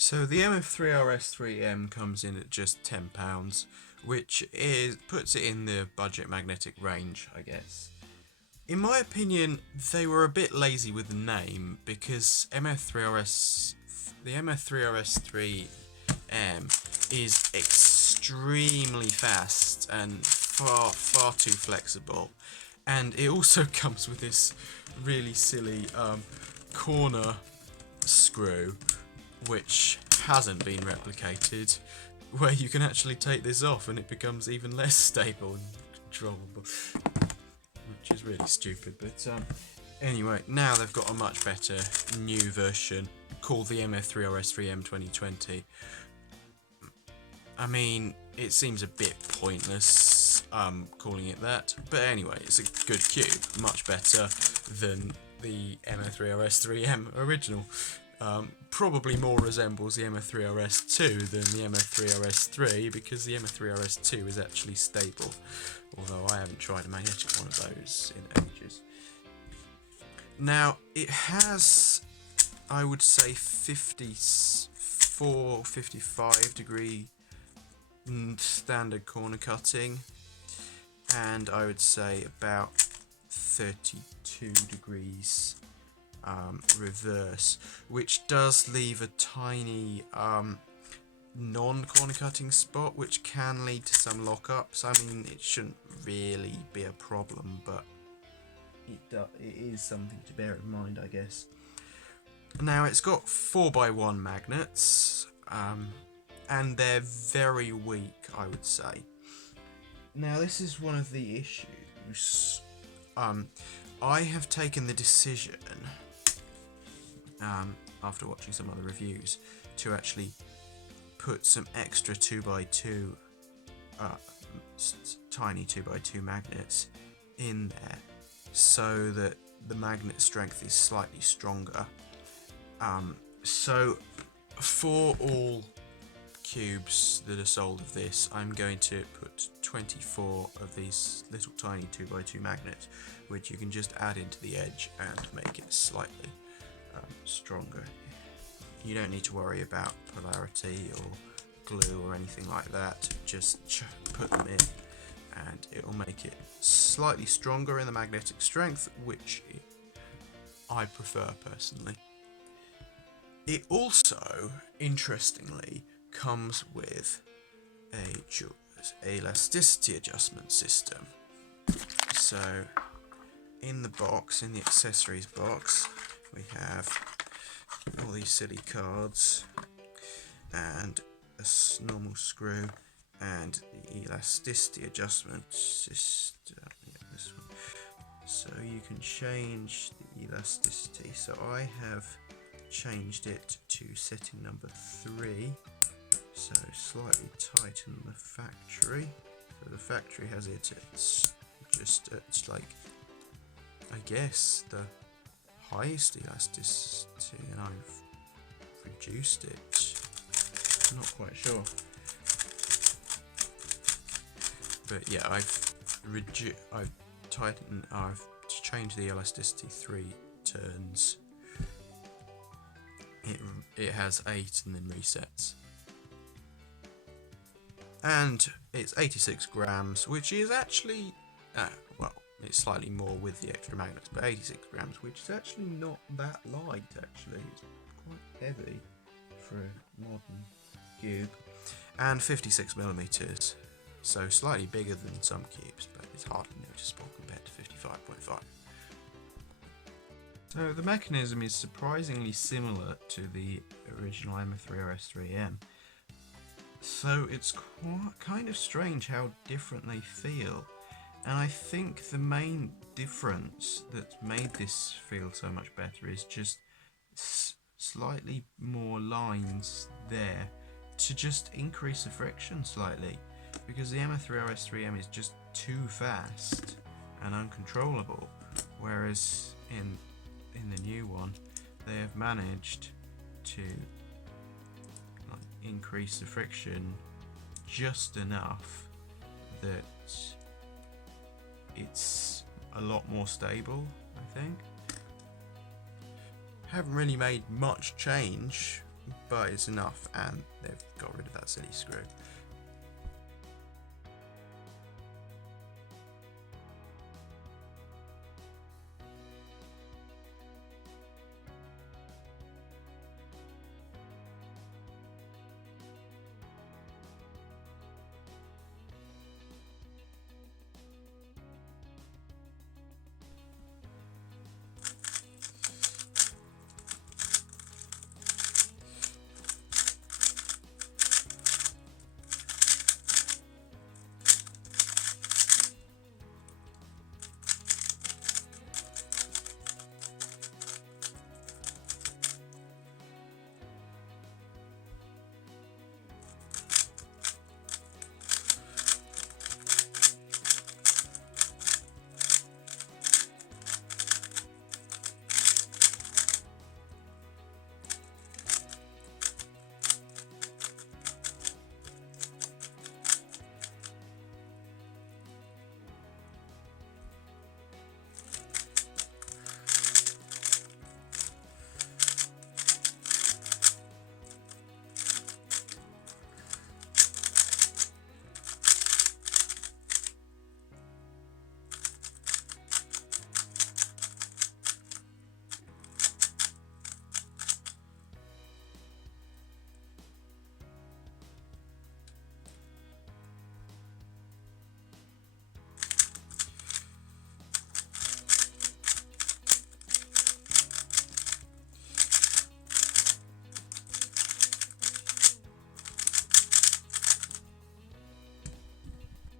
So the MF3 RS3M comes in at just £10, which puts it in the budget magnetic range, I guess. In my opinion, they were a bit lazy with the name because the MF3 RS3M is extremely fast and far too flexible, and it also comes with this really silly corner screw which hasn't been replicated, where you can actually take this off and it becomes even less stable and controllable, which is really stupid. But anyway, now they've got a much better new version called the MF3 RS3M 2020. I mean, it seems a bit pointless calling it that, but anyway, it's a good cube, much better than the MF3 RS3M original. Probably more resembles the MF3 RS2 than the MF3 RS3, because the MF3 RS2 is actually stable, although I haven't tried a magnetic one of those in ages. Now, it has, I would say, 55 degree standard corner cutting, and I would say about 32 degrees reverse, which does leave a tiny non-corner cutting spot, which can lead to some lockups. I mean, it shouldn't really be a problem, but it is something to bear in mind, I guess. Now, it's got 4x1 magnets, and they're very weak, I would say. Now, this is one of the issues. I have taken the decision, after watching some other reviews, to actually put some extra 2x2 tiny 2x2 magnets in there, so that the magnet strength is slightly stronger. So for all cubes that are sold of this, I'm going to put 24 of these little tiny 2x2 magnets, which you can just add into the edge and make it slightly stronger. You don't need to worry about polarity or glue or anything like that. Just put them in and it will make it slightly stronger in the magnetic strength, which I prefer personally. It also, interestingly, comes with a elasticity adjustment system. So in the box, in the accessories box, we have all these silly cards and a normal screw and the elasticity adjustment system. Yeah, this one. So you can change the elasticity. So I have changed it to setting number 3. So slightly tighten the factory. So the factory has it at just at, like, I guess the highest elasticity, and I've reduced it. I'm not quite sure. But yeah, I've changed the elasticity 3 turns. It has 8 and then resets. And it's 86 grams, which is actually, well, it's slightly more with the extra magnets, but 86 grams, which is actually not that light, actually. It's quite heavy for a modern cube. And 56 millimeters, so slightly bigger than some cubes, but it's hardly noticeable compared to 55.5. So the mechanism is surprisingly similar to the original MF3 RS3M. So it's kind of strange how different they feel. And I think the main difference that made this feel so much better is just slightly more lines there to just increase the friction slightly, because the MF3 RS3M is just too fast and uncontrollable, whereas in the new one they have managed to increase the friction just enough that it's a lot more stable, I think. Haven't really made much change but it's enough, and they've got rid of that silly screw.